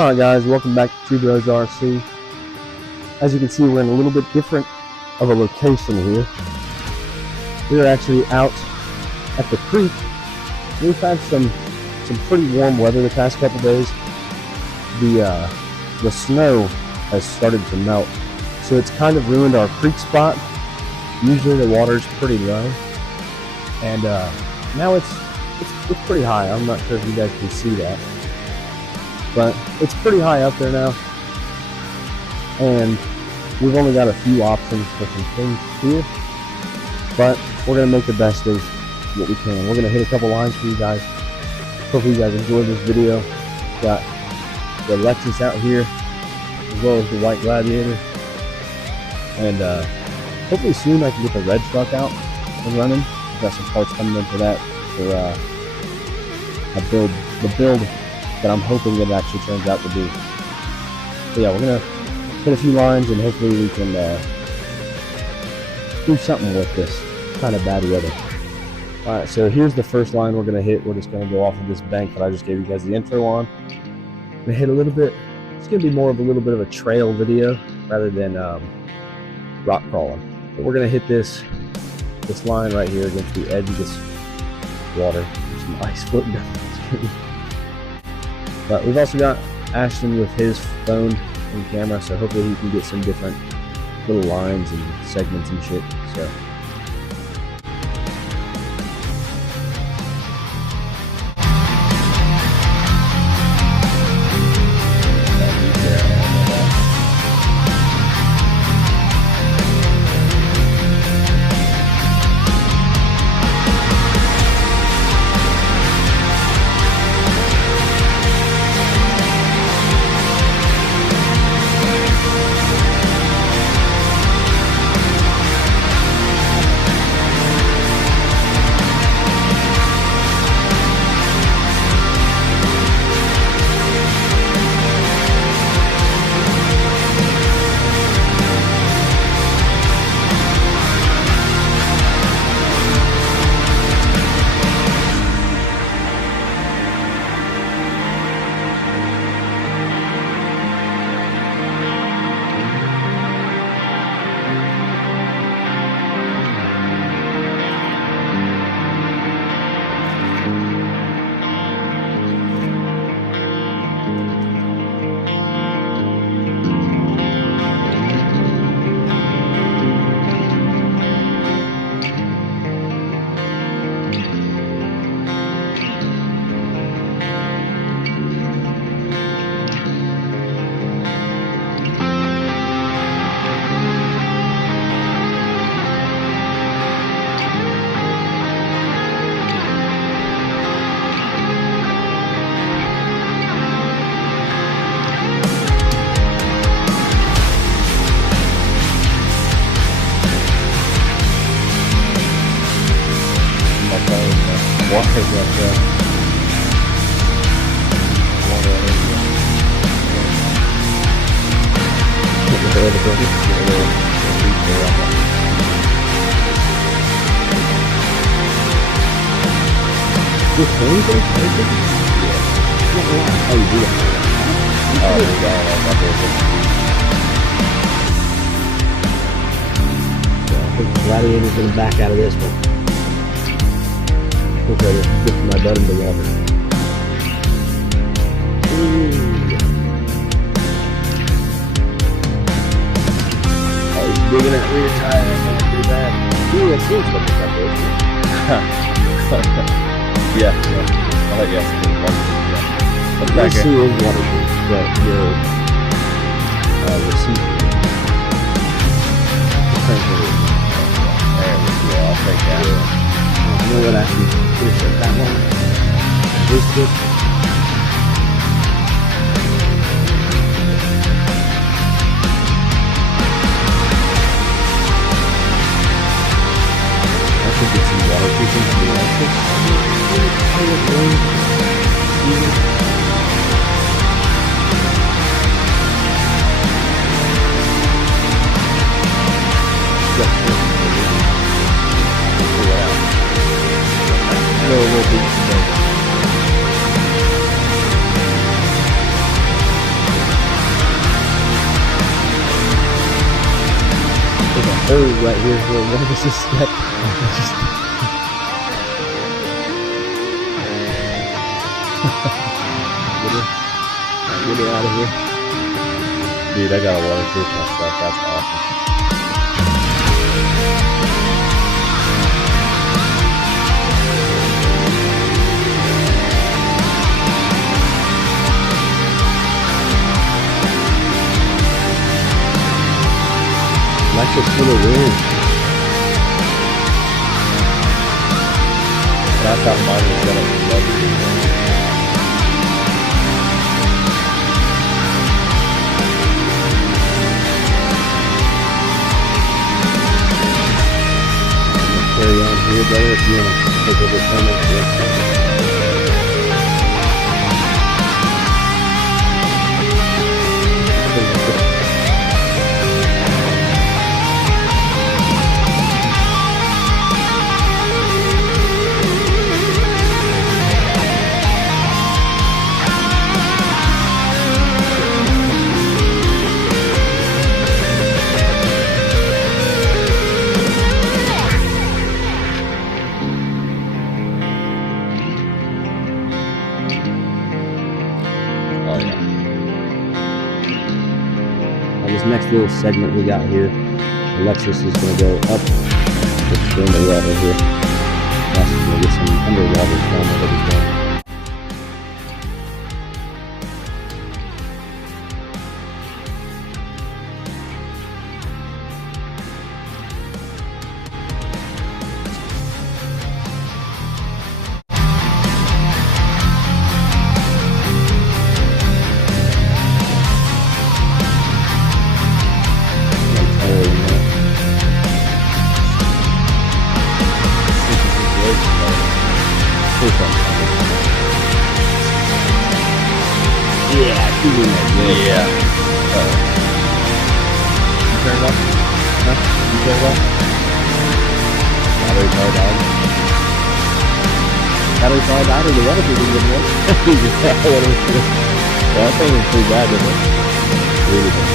Alright guys, welcome back to Two Bros RC. As you can see, we're in a little bit different of a location here. We are actually out at the creek. We've had some pretty warm weather the past couple days. The snow has started to melt, so it's kind of ruined our creek spot. Usually the water's pretty low, and now it's pretty high. I'm not sure if you guys can see that, but it's pretty high up there now, and we've only got a few options for some things here, but we're going to make the best of what we can. We're going to hit a couple lines for you guys. Hopefully you guys enjoyed this video. Got the Lexus out here, as well as the white Gladiator, and hopefully soon I can get the red truck out and running. We've got some parts coming in for that, for the build that I'm hoping it actually turns out to be. So yeah, we're gonna hit a few lines and hopefully we can do something with this kind of bad weather. Alright, so here's the first line we're gonna hit. We're just gonna go off of this bank that I just gave you guys the intro on. I'm gonna hit a little bit. It's gonna be more of a little bit of a trail video rather than rock crawling. But we're gonna hit this line right here against the edge of this water. There's some ice floating down the street. But we've also got Ashton with his phone and camera, so hopefully he can get some different little lines and segments and shit. So take that water out of This thing? Oh, you do that. Oh, I think the Gladiator's gonna back out of this one. I think I just dipped my butt in the water. Oh, he's digging that rear tire. That's pretty bad. Ooh, it seems like it's up there. Yeah. Oh, yes. What's back This here? is waterproof, but your receipt. There we go. I'll take that. I know what I can finish at that one. This bit. I should get some waterproofing for the Lexus. No, no beats today. There's a hole right here where one of us is stepped. Get it out of here. Dude, I gotta waterproof my stuff. That's awesome. Lexus for the win. But I thought mine was gonna be lovely. Carry on here, brother, if you want to take over filming. This next little segment we got here, the Lexus is going to go up. It's in the water here. That's going to get some underwater film of it as well. Yeah, she's in there. Yeah. You turn it off? Huh? You turn it off? Battery power died. Battery power died or the water people didn't work? Yeah, what is this? Well, that thing is pretty bad, isn't it? Really bad.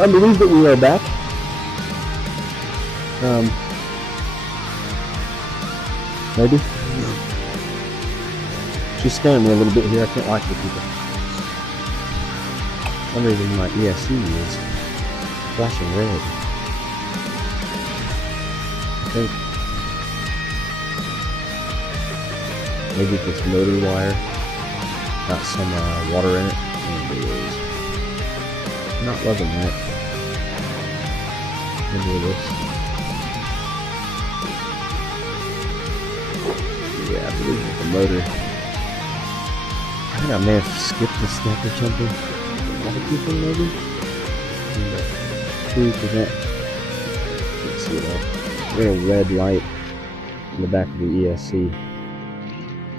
I believe that we are back. Maybe. She's scaring me a little bit here. I can't like the people. For some reason my ESC is flashing red. I think maybe if it's motor wire, got some water in it, and it is. I'm not loving that. Maybe it is. Yeah, I believe it's the motor. I think I may have skipped a step or something. Water proofing maybe? 2%. Can't see it all. There's a red light in the back of the ESC.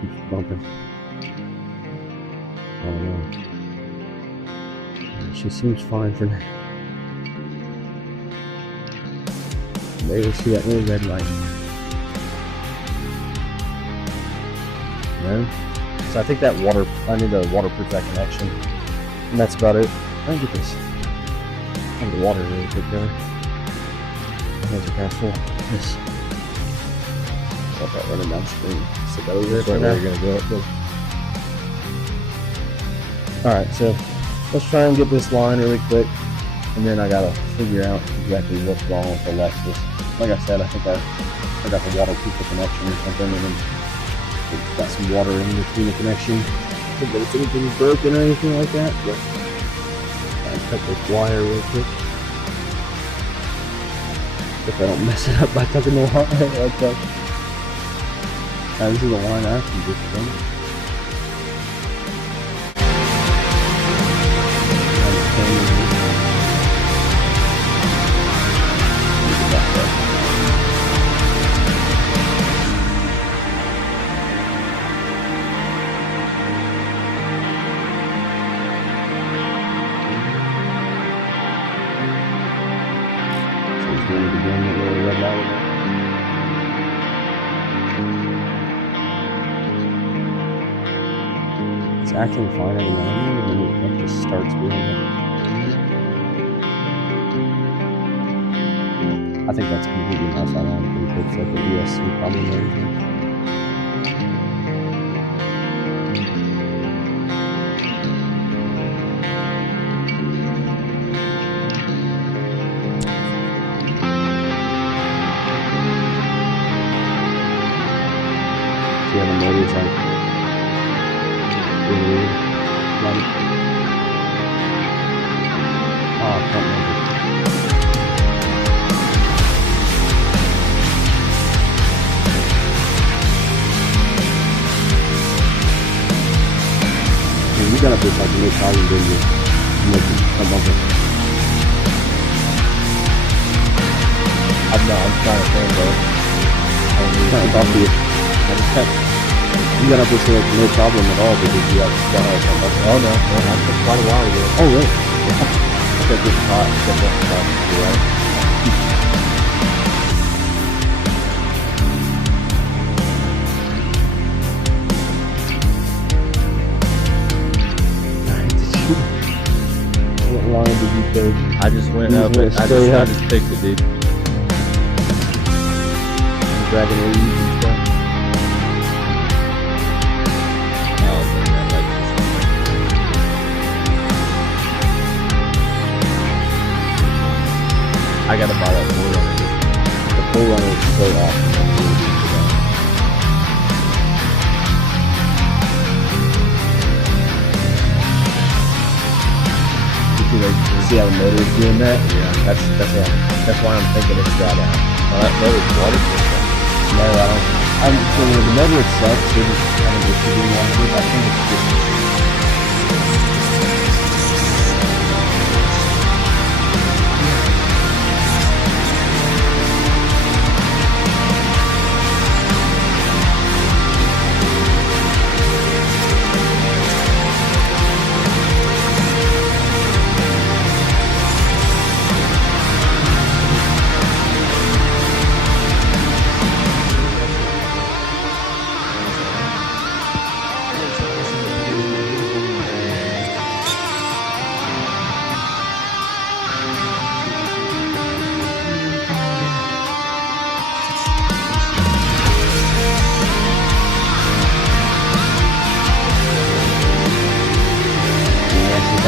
Keeps bumping. I don't know. She seems fine for now. There you see that little red light. No? So I think that I need to waterproof that connection. And that's about it. I can get this. I need the water really quick there. My hands are kind of full. Yes. Got that running downstream. So that over there. That's where you're gonna go. Alright, so let's try and get this line really quick. And then I gotta figure out exactly what's wrong with the Lexus. Like I said, I think I got the waterproof connection or something, and then it's got some water in between the connection. I think that if anything's broken or anything like that, but I'll cut this wire real quick. If I don't mess it up by tucking the wire like that. This is the line I can just run. It's acting fine every now and then, and then it just starts doing it. I think that's completely malfunctioning. I think it's like an ESC problem or anything. See how the motor's like really weird. Oh, front motor. Yeah, you got this like no problem, didn't you? Make it come up with. I'm trying to think, bro. I'm trying to talk to you. I just kept. You got up this like no problem at all because you got stuck out something. Oh no, that took quite a while ago. Oh really? Yeah. I kept getting hot, kept getting hot. You're right. What line did you take? I just went You up just and went I straight just picked it, dude. Dragging leaves and stuff. I'll bring that Lexus. I gotta buy that 4runner. The 4runner is so awesome. I'm really good for that. See how the motor is doing that? Yeah. That's why I'm thinking it's that out. Well, that motor's waterproof. No, I don't. I'm so the motor itself shouldn't have an issue being waterproof. I think it's just.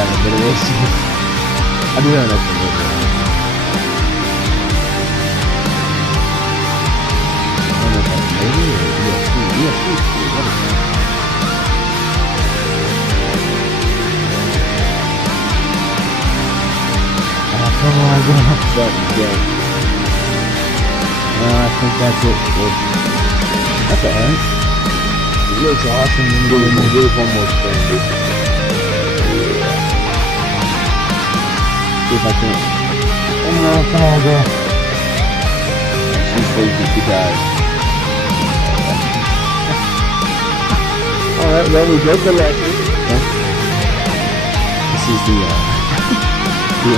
having a bit of issues. I do have an extra motor. I don't know if that's motor or ESC. ESC is cool. What is that? Come on, go up something again. I think that's it. That's alright. It looks awesome. Give it one more spin, dude. See if I can. Come on, girl. She's sleepy, she died. Alright, well, we broke the Lexus. Okay. This is the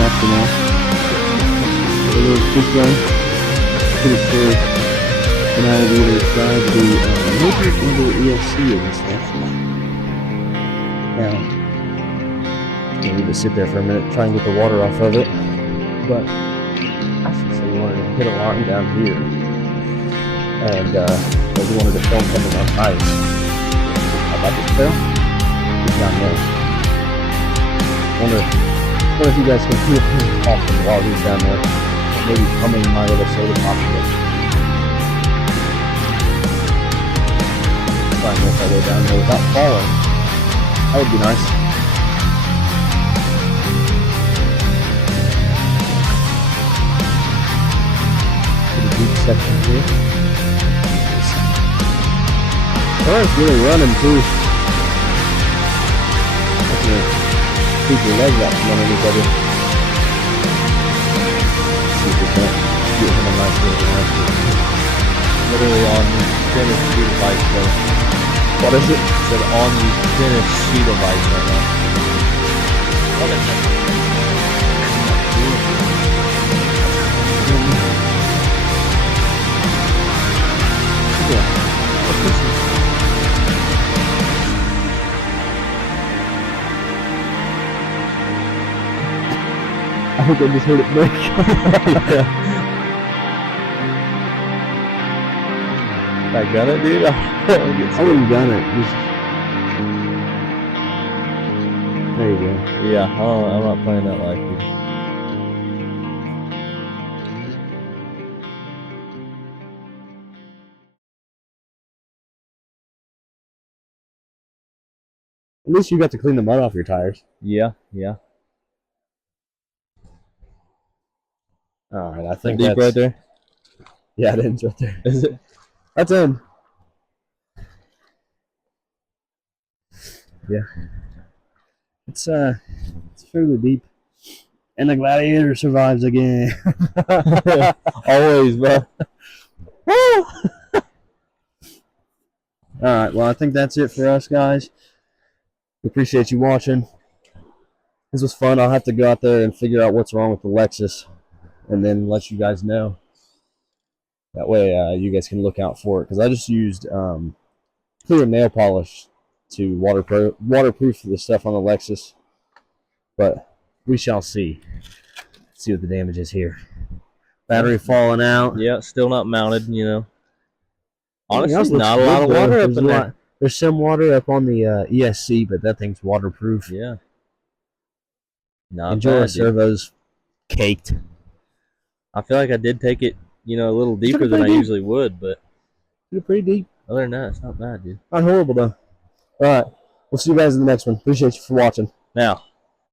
aftermath. A little quick run. Pretty sure when I would have tried the maybe under ESC and stuff. Now, I need to sit there for a minute, try and get the water off of it. But I should say we wanted to hit a line down here, and we wanted to film something on ice. How about this trail? It's down there. Wonder if you guys can hear him talking while he's down there. Maybe humming my little soda pop again. Try and make our way down there without falling. That would be nice. Pretty deep section here. Oh, it's really running too. That's gonna keep your legs out from underneath of you. Literally on the thinnest sheet of ice though. What is it? It said on the thinnest sheet of ice right now. What is it? Yeah. What's this? I think I just heard it break. Yeah. I got it, dude. I wouldn't gun it. Just... There you go. Yeah, I'm not playing that like you. At least you got to clean the mud off your tires. Yeah. Alright, I think deep that's... right there? Yeah, it ends right there. Is it? That's in. Yeah. It's fairly deep. And the gladiator survives again. Always, bro. Alright, well I think that's it for us, guys. We appreciate you watching. This was fun. I'll have to go out there and figure out what's wrong with the Lexus and then let you guys know. That way you guys can look out for it. Because I just used clear nail polish to waterproof the stuff on the Lexus. But we shall see. Let's see what the damage is here. Battery falling out. Yeah, still not mounted, you know. Everything else Honestly, looks not a good, lot of though. water up There's in there. There's some water up on the ESC, but that thing's waterproof. Yeah. Not Enjoy bad, the dude. servos caked. I feel like I did take it, you know, a little deeper pretty than I deep. usually would, but They're pretty deep. other than that, it's not bad, dude. Not horrible though. Alright. We'll see you guys in the next one. Appreciate you for watching. Now,